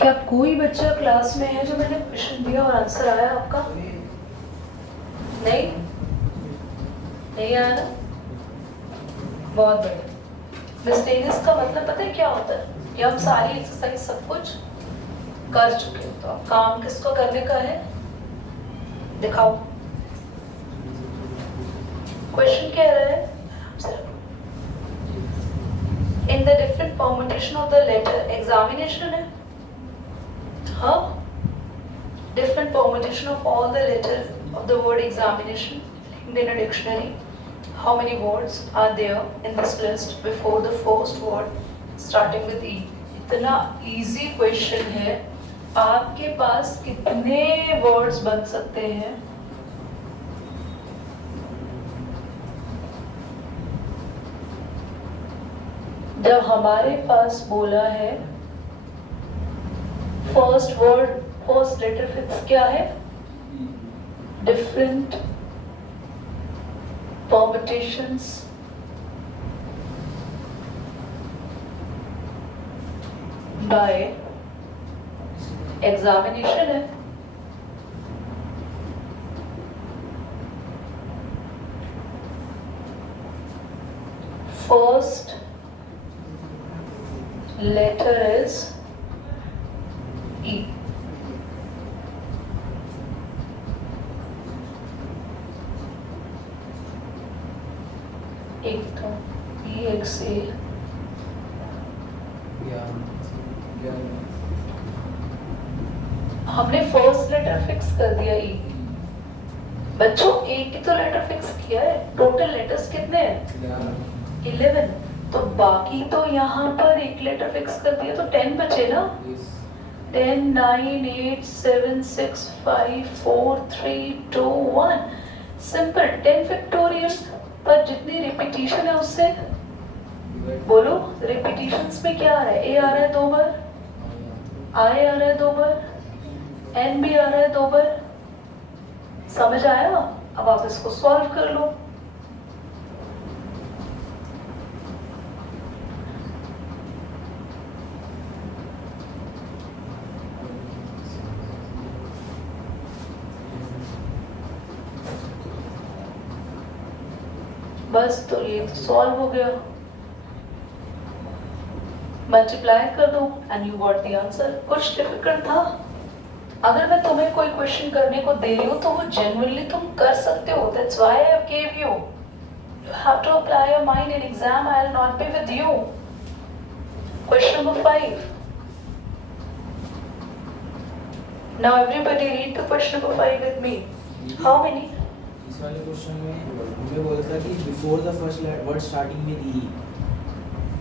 क्या कोई बच्चा क्लास में है जो मैंने क्वेश्चन दिया और आंसर आया आपका? नहीं आया ना? बहुत बढ़िया। मिस्टेरियस का मतलब पता है क्या होता है? कि हम सारी एक्सरसाइज सब कुछ कर चुके हैं, तो अब काम किसको करने का है? दिखाओ क्वेश्चन क्या रहा है। In the different permutation of the letter, examination है हाँ, different permutation of all the letters of the word examination in a dictionary. How many words are there in this list before the first word starting with E? इतना easy question है, आपके पास कितने words बन सकते हैं? जब हमारे पास बोला है first word, first letter fix क्या है? डिफरेंट परमुटेशंस बाय एग्जामिनेशन है। First letter is E. एक तो E, एक से हमने फर्स्ट लेटर फिक्स कर दिया E। बच्चों एक ही तो लेटर फिक्स किया है, टोटल लेटर्स कितने हैं? 11। तो बाकी तो यहाँ पर एक लेटर फिक्स कर दिया तो 10 बचे ना? 10, 9, 8, 7, 6, 5, 4, 3, 2, 1। Simple 10 factorial. पर जितनी रिपीटिशन है उससे बोलो, रिपीटिशंस में क्या आ रहा है? ए आ रहा है 2 बार, आई आ रहा है 2 बार, एन भी आ रहा है 2 बार। समझ आया? अब आप इसको सॉल्व कर लो। बस तो ये सॉल्व हो गया। मल्टीप्लाई कर दो and you got the answer. कुछ डिफिकल्ट था? अगर मैं तुम्हें कोई क्वेश्चन करने को दे रही हूँ तो वो जेन्युइनली तुम कर सकते हो। That's why I give you. You have to apply your mind in exam. I will not be with you. Question number 5. Now everybody read the question number 5 with me. How many? इस वाले question में हमें बोला था कि before the first word starting with E,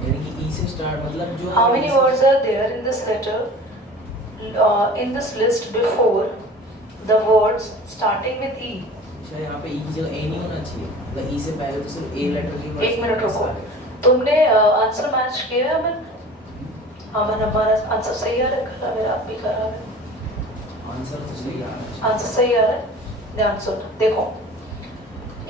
यानी कि ई से स्टार्ट मतलब जो How many words are there in this letter, in this list before the words starting with E? अच्छा यहाँ पे ई की जगह ए नहीं होना चाहिए, मतलब ई से पहले तो सिर्फ ए लेटर की। एक मिनट रुको, तुमने आंसर मैच किया है? अमन हमारा आंसर सही आ रहा है? खराब है? आप भी खराब है? आंसर तो सही आ रहा है। आंसर सही आ रहा है। ध्यान सुन, देखो।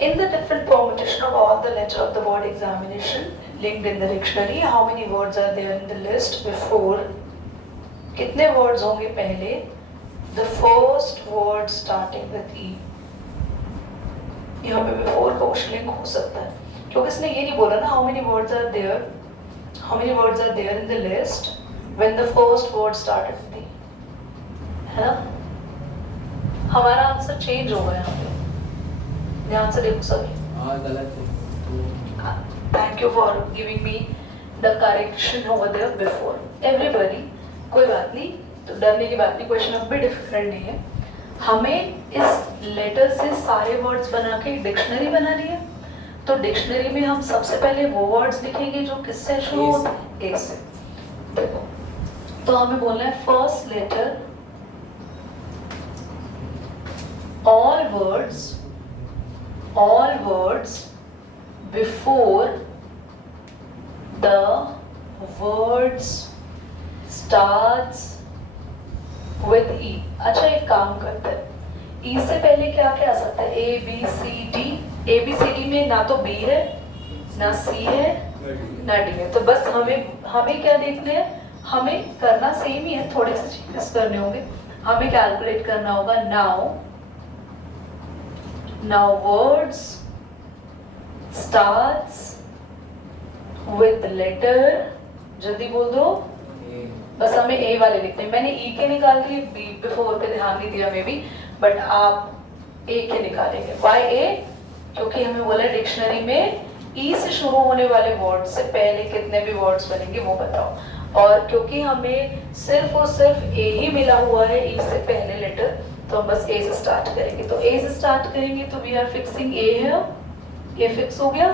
In the different permutation of all the letter of the word examination linked in the dictionary, how many words are there in the list before? कितने words होंगे पहले? The first word starting with E. यहाँ पे before का कुछ link हो सकता है, क्योंकि इसने ये नहीं बोला ना how many words are there. How many words are there in the list when the first word started with E? है ना? हमारा आंसर चेंज हो गया यहाँ पे। ध्यान से देखो सभी। गलत है। Thank you for giving me the correction over there before. Everybody, कोई बात नहीं, तो डरने की बात नहीं। क्वेश्चन अब भी डिफिकल्ट नहीं है। हमें इस लेटर से सारे वर्ड्स बना के डिक्शनरी बनानी है। तो डिक्शनरी में हम सबसे पहले वो वर्ड्स लिखेंगे जो किससे शुरू होते हैं? ए से। देखो, तो हमें बोलना है first letter, all words before the words starts with E. अच्छा, एक काम करते हैं, E से पहले क्या क्या आ सकता है? A, B, C, D। A, B, C, D में ना तो B है, ना C है, ना D है। तो बस हमें क्या देखना है? हमें करना सेम ही है, थोड़े से चेंजेस करने होंगे। हमें कैलकुलेट करना होगा now words starts with letter, जल्दी बोल दो, बस हमें ए वाले लिखते हैं। मैंने ई के निकाल दिए, बी बिफोर पे ध्यान नहीं दिया मे बी, बट आप ए के निकालेंगे। वाई ए? क्योंकि हमें बोला डिक्शनरी में ई से शुरू होने वाले वर्ड से पहले कितने भी वर्ड्स बनेंगे वो बताओ। और क्योंकि हमें सिर्फ और सिर्फ ए ही मिला हुआ है ई से पहले लेटर, तो हम बस ए से स्टार्ट करेंगे। तो ए से स्टार्ट करेंगे तो वी आर फिक्सिंग ए है, ये फिक्स हो गया,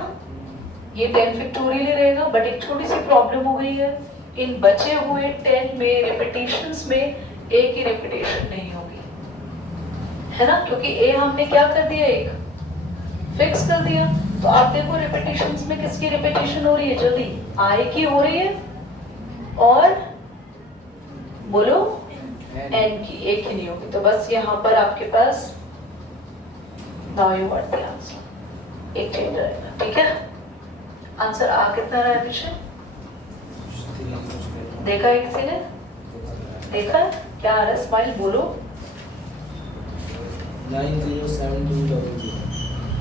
ये 10 फैक्टोरियल रहेगा। बट एक छोटी सी प्रॉब्लम हो गई है, इन बचे हुए 10 में रिपीटेशंस में ए की रिपीटेशन नहीं होगी, है ना, क्योंकि ए हमने क्या कर दिया, एक फिक्स कर दिया। तो आप देखो रिपीटेशंस में किसकी रिपीटेशन हो रही है, जल्दी, आई की हो रही है और बोलो एन की, एक ही नहीं होगी। तो बस यहाँ पर आपके पास now you what the answer, एक चेंज रहेगा, ठीक है। आंसर आ कितना रहा है पीछे, देखा है किसी ने, देखा है क्या आ रहा है, स्माइल बोलो। 907200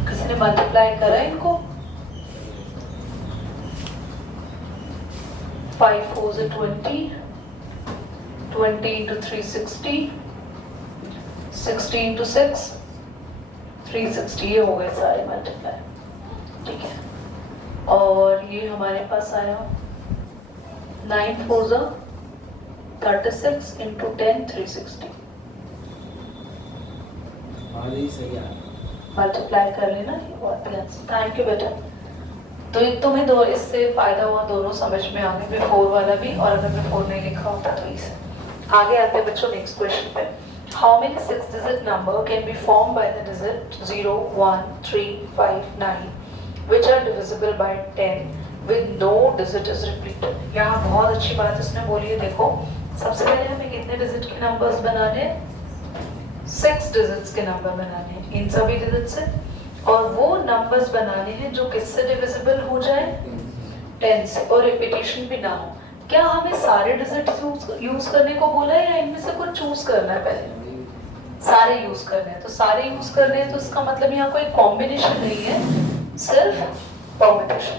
किसी ने मल्टीप्लाई करा इनको, 5 4 is 20, 20 into 360, 60 into 6, 360, ये हो गए सारे मल्टीप्लाई, ठीक है। और ये हमारे पास आया 9 4 is 36 into 10, 360, आधी सही आ मल्टीप्लाई कर लेना। थैंक यू बेटा। तो तुम्हें दो इससे फायदा हुआ, दोनों समझ में आ गए, बिफोर वाला भी, और अगर बिफोर नहीं लिखा होता तो इसे। आगे आते हैं बच्चों नेक्स्ट क्वेश्चन पे। How many 6 digit number can be form by the digit 0 1 3 5 9 which are divisible by 10 with no digit is repeated. यहाँ बहुत अच्छी बात इसने बोली है, देखो सबसे पहले हमें कितने डिजिट के नंबर्स बनाने हैं, 6 डिजिट्स के नंबर बनाने हैं इन सभी डिजिट से, और वो नंबर्स बनाने हैं जो किससे डिविजिबल हो जाए, 10 से, और रिपीटेशन भी ना हो। क्या हमें सारे डिजिट्स यूज करने को बोला है या इनमें से कुछ चूज करना है, पहले सारे यूज करने हैं। तो सारे यूज करने हैं तो इसका मतलब यहाँ कोई कॉम्बिनेशन नहीं है, सिर्फ परम्यूटेशन।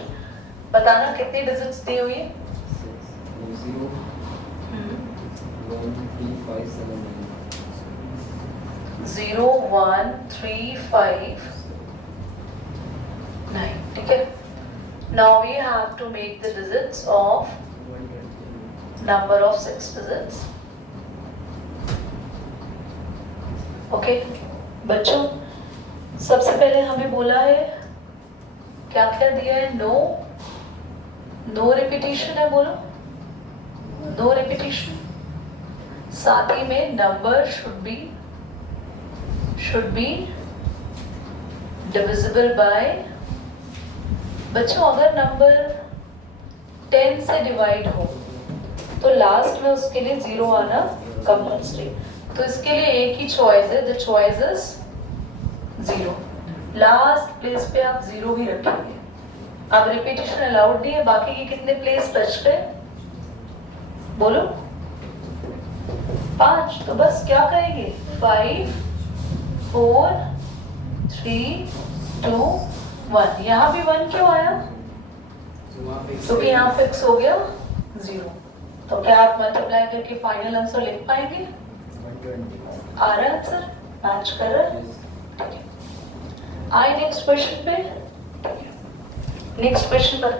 बताना कितनी डिजिट्स दी हुई है, 0 1 3 5 9, ठीक है। Now we have to make the digits of number of 6 digits. Okay, बच्चों सबसे पहले हमें बोला है क्या क्या दिया है, नो रिपीटेशन है, बोलो नो रिपीटेशन। साथ ही में number should be divisible by, बच्चों अगर नंबर 10 से डिवाइड हो तो लास्ट में उसके लिए 0 आना कंपल्सरी। तो इसके लिए एक ही चॉइस है, the choice is 0। Last place पे आप 0 ही रखेंगे। अब रिपीटेशन अलाउड नहीं है, बाकी के कितने प्लेस बच गए, बोलो 5। तो बस क्या करेंगे, 5 4 3 2 1। यहाँ भी 1 क्यों आया, क्योंकि यहाँ फिक्स हो गया 0। तो क्या आप मल्टीप्लाई करके फाइनल आंसर लिख पाएंगे, 120 आ रहा है आंसर, मैच कर रहा है, ठीक है। आए नेक्स्ट क्वेश्चन पे, नेक्स्ट क्वेश्चन पर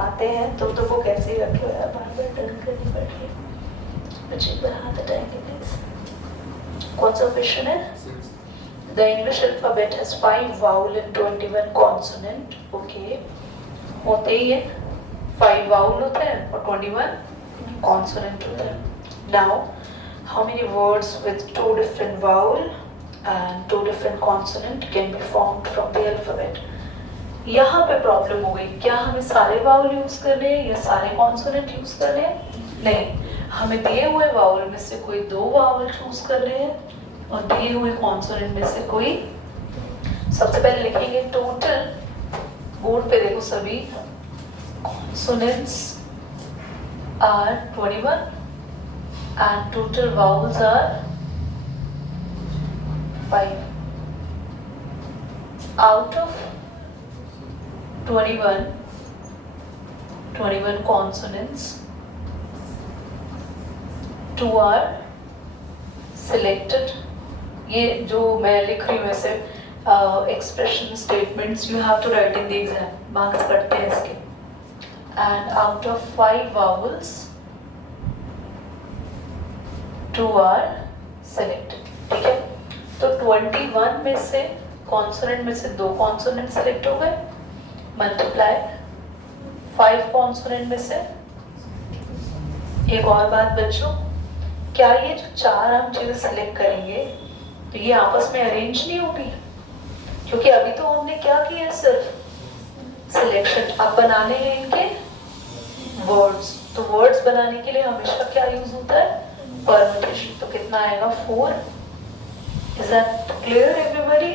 आते हैं। तो कैसे रखे हो यार, बार बार टर्न करनी पड़ रही है, बच्चे पर हाथ हटाएंगे प्लीज। कौन सा क्वेश्चन है, The English alphabet has 5 vowel and 21 consonant. Okay, होते ही है, 5 vowel होते हैं और 21 consonant होते हैं। Now, how many words with 2 different vowel and 2 different consonant can be formed from the alphabet? यहाँ पे प्रॉब्लम हो गई, क्या हमें सारे वाउल यूज करने हैं या सारे कॉन्सोनेंट यूज करने हैं? नहीं, हमें दिए हुए वाउल में से कोई 2 वाउल चूज करने हैं और दिए हुए कॉन्सोनेंट में से कोई। सबसे पहले लिखेंगे टोटल, बोर्ड पे देखो सभी consonants are 21 and total vowels are 5. Out of 21 consonants, 2 are selected. ये जो मैं लिख रही हूँ ऐसे expression statements you have to write in the exam, marks कटते हैं इसके. And out of 5 vowels, 2 are selected. ठीक है, तो 21 में से कॉन्सोनेंट में से 2 कॉन्सोनेंट सेलेक्ट हो गए, मल्टीप्लाई 5 कॉन्सोनेंट में से. एक और बात बच्चों, क्या ये जो 4 हम चीजें सेलेक्ट करेंगे तो ये आपस में अरेंज नहीं होगी? क्योंकि अभी तो हमने क्या किया है, सिर्फ सिलेक्शन. अब बनाने हैं इनके वर्ड्स, तो वर्ड्स बनाने के लिए हमेशा क्या यूज होता है, परमुटेशन. तो कितना आएगा, 4. Is that clear everybody?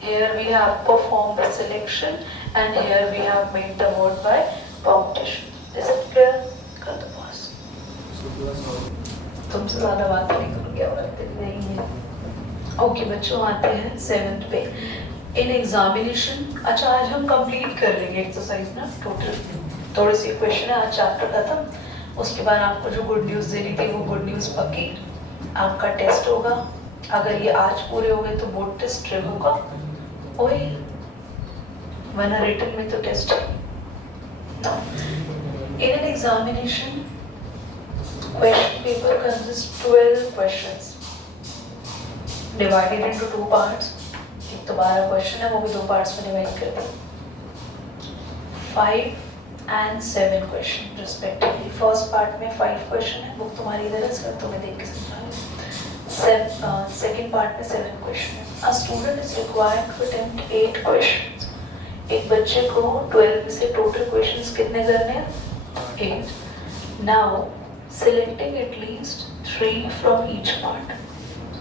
Here we have performed the selection and here we have made the word by permutation. Is it clear? कर दो बॉस. तुमसे ज्यादा बात नहीं करूँगी और नहीं है. ओके बच्चों, आते हैं 7th पे. इन एग्जामिनेशन, अच्छा आज हम कंप्लीट कर लेंगे एक्सरसाइज ना, टोटल थोड़ी सी क्वेश्चन है, आज चैप्टर खत्म. उसके बाद आपको जो गुड न्यूज़ देनी थी वो गुड न्यूज़ पक्की. आपका टेस्ट होगा, अगर ये आज पूरे हो गए तो बोर्ड टेस्ट होगा. ओए वरना रिटन में तो टेस्ट है. In an examination question paper consists 12 questions divided into 2 parts. एक तो 12 क्वेश्चन है, वो भी 2 पार्ट्स में डिवाइड कर दिया. 5 and 7 question respectively. First part में 5 क्वेश्चन है, बुक तुम्हारी इधर है सर, तुम्हें देख के समझा. सेकेंड पार्ट में 7 क्वेश्चन है. A student is required to attempt 8 questions. एक बच्चे को 12 में से टोटल क्वेश्चंस कितने करने हैं, 8. Now selecting at least 3 from each part.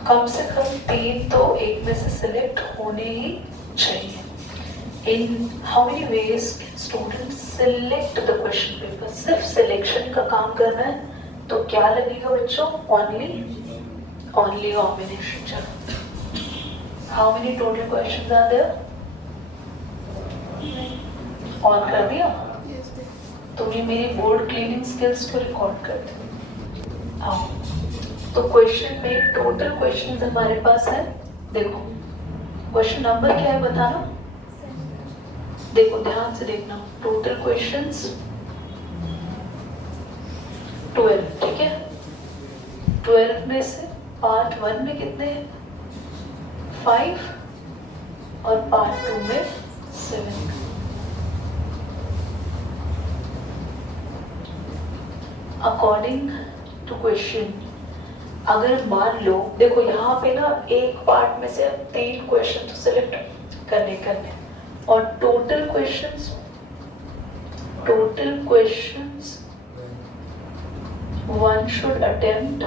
कम से कम 3 तो एक में से सिलेक्ट होने ही चाहिए. In how many ways can students select the question paper? सिर्फ सिलेक्शन का काम करना है तो क्या लगेगा बच्चों, only combination. चलो, how many total questions are there? On कर दिया? तुम ये मेरी बोर्ड क्लीनिंग स्किल्स को रिकॉर्ड कर दो. हाँ, तो क्वेश्चन में टोटल क्वेश्चंस हमारे पास है. देखो क्वेश्चन नंबर क्या है बताना. देखो ध्यान से देखना, टोटल क्वेश्चंस 12. ठीक है, 12 में से पार्ट 1 में कितने हैं, 5 और पार्ट 2 में 7. अकॉर्डिंग टू क्वेश्चन, अगर मान लो देखो यहाँ पे ना एक पार्ट में से 3 क्वेश्चन तो सिलेक्ट करने और total questions 1 should attempt,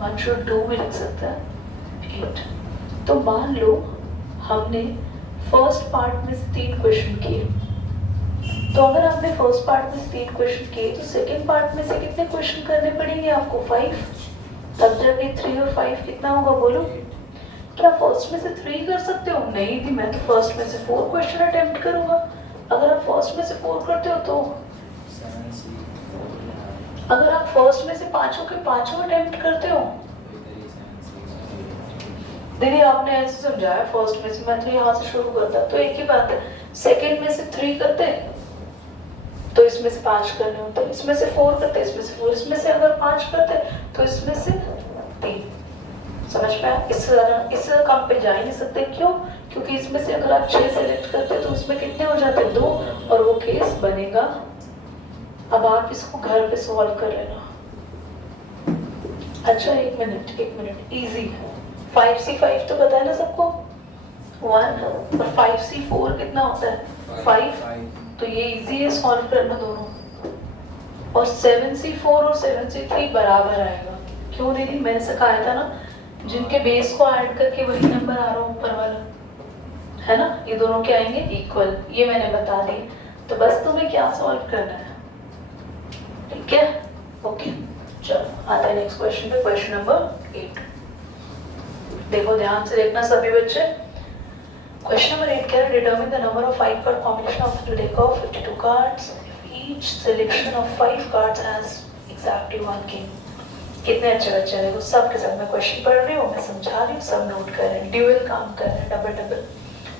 1 should do भी लिख सकता है 8. तो मान लो हमने फर्स्ट पार्ट में से 3 क्वेश्चन किए, तो अगर आपने फर्स्ट पार्ट में से 3 क्वेश्चन किए तो सेकंड पार्ट में से कितने क्वेश्चन करने पड़ेंगे आपको, 5. तब जाके 3 और 5 कितना होगा बोलो. क्या फर्स्ट में से 3 कर सकते हो? नहीं भी, मैं तो फर्स्ट में से 4 क्वेश्चन अटेम्प्ट करूंगा. अगर आप फर्स्ट में से 4 करते हो तो अगर आप फर्स्ट में से 5 के 5 अटेम्प्ट करते हो, दीदी आपने ऐसे समझाया फर्स्ट में से, मैं तो यहाँ से शुरू करता. तो एक ही बात है, सेकंड में से 3 करते तो इसमें से 5 करने होते, इसमें से 4 करते, इसमें से 4, इसमें से अगर 5 करते तो इसमें से 3. समझ में आया? इससे कम पे जा ही नहीं सकते. क्यों? क्योंकि इसमें से अगर आप 6 सेलेक्ट करते तो उसमें कितने हो जाते, 2, और वो केस बनेगा. अब आप इसको घर पे सॉल्व कर लेना. अच्छा एक मिनट, इजी. 5C5 तो पता है ना सबको, 1 और 5C4 कितना होता है, 5. तो ये इजी है सॉल्व करना दोनों. और 7C4 और 7C3 बराबर आएगा. क्यों दीदी? मैंने सिखाया था ना, जिनके बेस को ऐड करके वही नंबर आ रहा ऊपर वाला है ना, ये दोनों क्या आएंगे, इक्वल. ये मैंने बता दी. तो बस तुम्हें क्या सॉल्व करना है, ठीक है, ओके। चलो आता है नेक्स्ट क्वेश्चन पे, क्वेश्चन नंबर 8। देखो ध्यान से देखना सभी बच्चे। क्वेश्चन नंबर 8 क्या है, determine the number of 5 card combination of the deck of 52 cards if each selection of 5 cards has exactly 1 king. कितने अच्छे बच्चे हैं, देखो सब के सब मैं क्वेश्चन पढ़ रही हूँ, मैं समझा रही हूँ, सब नोट कर रहे हैं, ड्यूअल काम कर रहे हैं, डबल डबल।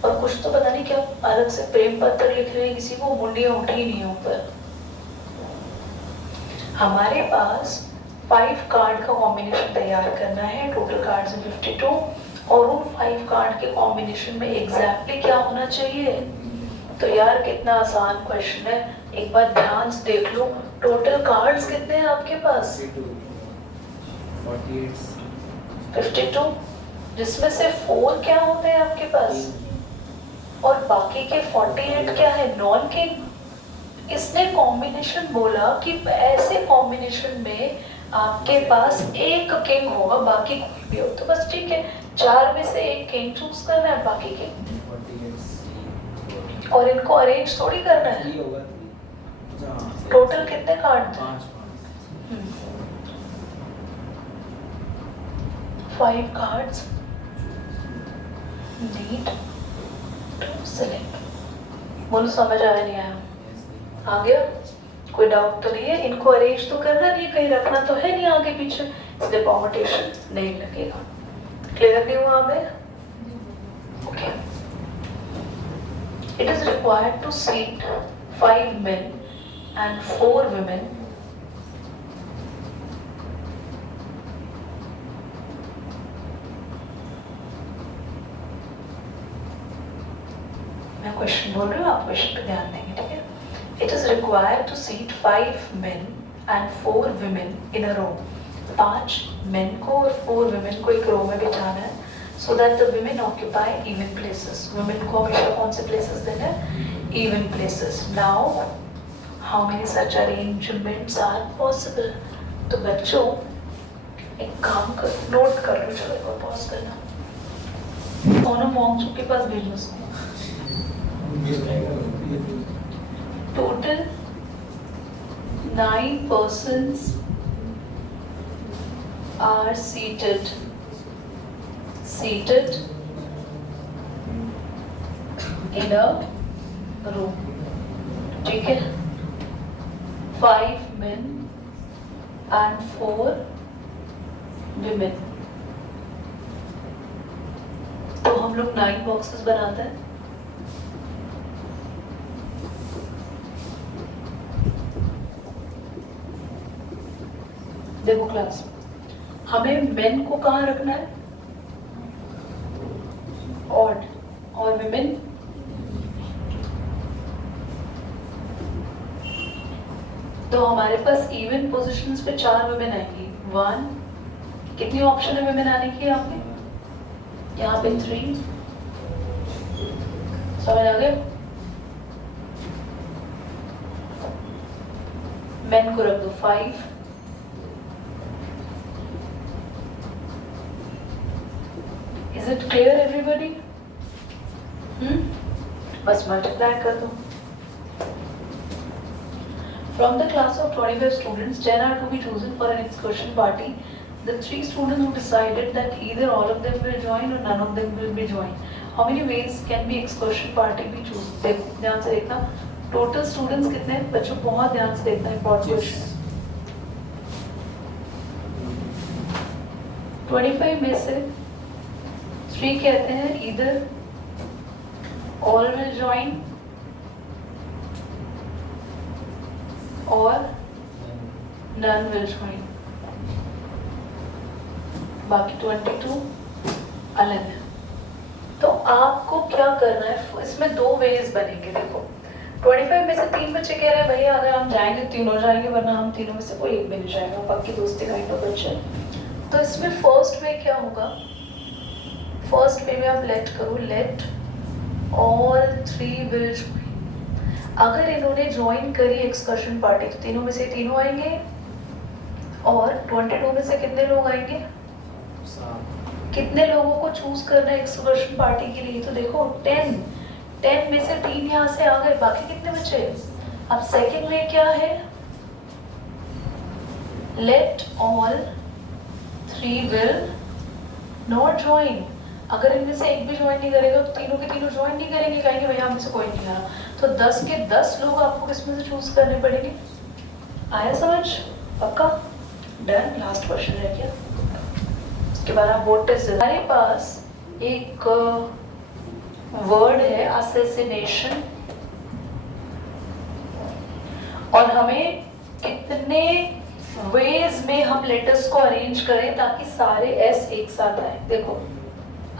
और कुछ तो पता नहीं क्या अलग से प्रेम पत्र लिख रहे हैं, किसी को मुंडियाँ उठी ही नहीं है ऊपर। हमारे पास 5 कार्ड का कॉम्बिनेशन तैयार करना है, टोटल कार्ड्स हैं 52, और उन 5 कार्ड के कॉम्बिनेशन में एग्जैक्टली क्या होना चाहिए। तो यार कितना आसान क्वेश्चन है, एक बार ध्यान से देख लो। टोटल कार्ड्स कितने हैं आपके पास? 52, जिसमें से 4 क्या होते हैं आपके पास, और बाकी के 48 क्या है, नॉन किंग। इसने कॉम्बिनेशन बोला कि ऐसे कॉम्बिनेशन में आपके पास एक किंग होगा, बाकी कोई भी हो तो बस ठीक है, 4 में से एक किंग चूज करना है, बाकी के और इनको अरेंज थोड़ी करना है। टोटल कितने कार्ड थे? 5 cards need to select। बोलो समझ आया नहीं आया? आ गया? कोई डाउट तो नहीं है? इनको अरेंज तो करना नहीं है, कहीं रखना तो है नहीं आगे पीछे, इसलिए परमुटेशन नहीं लगेगा। क्लियर नहीं हुआ हमें? Okay. It is required to seat 5 men and 4 women मैं क्वेश्चन बोल रही हूँ, आप क्वेश्चन पे ध्यान देंगे, ठीक है। It is required to seat 5 men and 4 women in a row। 5 men को और 4 women को एक रो में बिठाना है, so that the women occupy even places। women को हमेशा कौन से places देना है? even places। Now how many such arrangements are possible? तो बच्चों एक काम कर, नोट कर लो, चलो एक बार पॉज करना, दोनों मॉन्ग के पास भेजो उसको। Total 9 persons are seated in a room, ठीक है। 5 men and 4 women। तो हम लोग 9 बॉक्सेस बनाते हैं। देखो क्लास, हमें मेन को कहाँ रखना है? ऑड, और विमेन तो हमारे पास इवन पोजीशंस पे 4 विमेन आएंगी। 1, कितनी ऑप्शन है विमेन आने की? यहाँ पे, यहाँ पे 3, समझ आ गए? मेन को रख दो 5, Is it clear everybody? बस मल्टीप्लाई कर दो। From the class of 25 students, 10 are to be chosen for an excursion party. The 3 students who decided that either all of them will join or none of them will be joined. How many ways can be excursion party be chosen? देखो ध्यान से देखना, total students कितने हैं बच्चों? बहुत ध्यान से देखना, इम्पोर्टेंट क्वेश्चन। 25 में से 3 कहते हैं either all will join और none will join, बाकी 22 अलग है। तो आपको क्या करना है, इसमें 2 वेज बनेंगे। देखो 25 में से 3 बच्चे कह रहे हैं भैया अगर हम जाएंगे तीनों जाएंगे, वरना हम तीनों में से कोई एक भी नहीं जाएगा, बाकी दोस्ती काइंड ऑफ बच्चे। तो इसमें फर्स्ट वे क्या होगा? फर्स्ट वे में आप लेट करो, लेट ऑल 3 विल ज्वाइन। अगर इन्होंने ज्वाइन करी एक्सकर्शन पार्टी तो तीनों में से तीनों आएंगे, और 22 में से कितने लोग आएंगे? कितने लोगों को चूज करना है एक्सकर्शन पार्टी के लिए? तो देखो 10 में से 3 यहाँ से आ गए, बाकी कितने बचे? अब सेकंड वे क्या है? let all three will not join. अगर इनमें से एक भी ज्वाइन नहीं करेगा तो तीनों के तीनों ज्वाइन नहीं करेंगे, कहेंगे भैया हमसे कोई नहीं आ रहा। तो 10 के 10 लोग आपको किसमें से चूज करने पड़ेंगे। आया समझ? पक्का? डन। लास्ट क्वेश्चन रह गया, उसके बाद आप बोर्ड टेस्ट। हमारे पास एक वर्ड है असैसिनेशन, और हमें कितने वेज में हम लेटर्स को अरेंज करें ताकि सारे एस एक साथ आए। देखो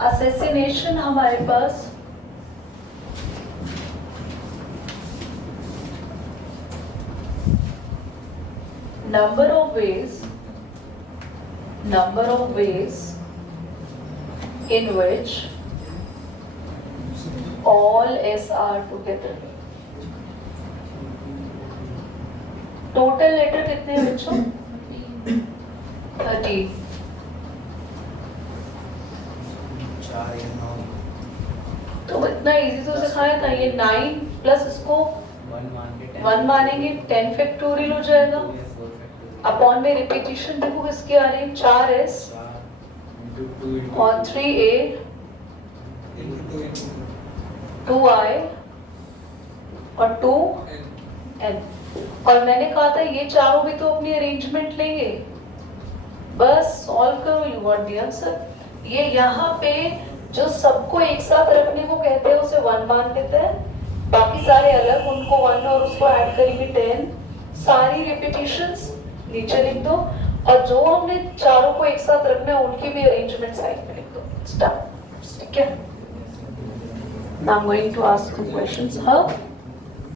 असैसिनेशन हमारे पास number of ways in which all S are together. Total letter कितने हैं बच्चों? 30। 4 या 9। तो इतना इजी तो सिखाया था। ये 9 प्लस इसको 1 मानेंगे, 10 फैक्टोरियल हो जाएगा। अपॉन में रिपीटिशन देखो किसकी आ रही है, 4s और 3a 2i और 2n। और मैंने कहा था ये चारों भी तो अपनी अरेंजमेंट लेंगे। बस सॉल्व करो, यू गॉट द आंसर। ये यहाँ पे जो सबको एक साथ रखने को कहते हैं उसे 1 मान लेते हैं, बाकी सारे अलग उनको 1 और उसको ऐड करेंगे 10। सारी रिपीटिशंस नीचे लिख दो, और जो हमने चारों को एक साथ रखना है उनकी भी अरेंजमेंट साइड में लिख दो। स्टार्ट। ठीक है, now I am going to ask some questions. How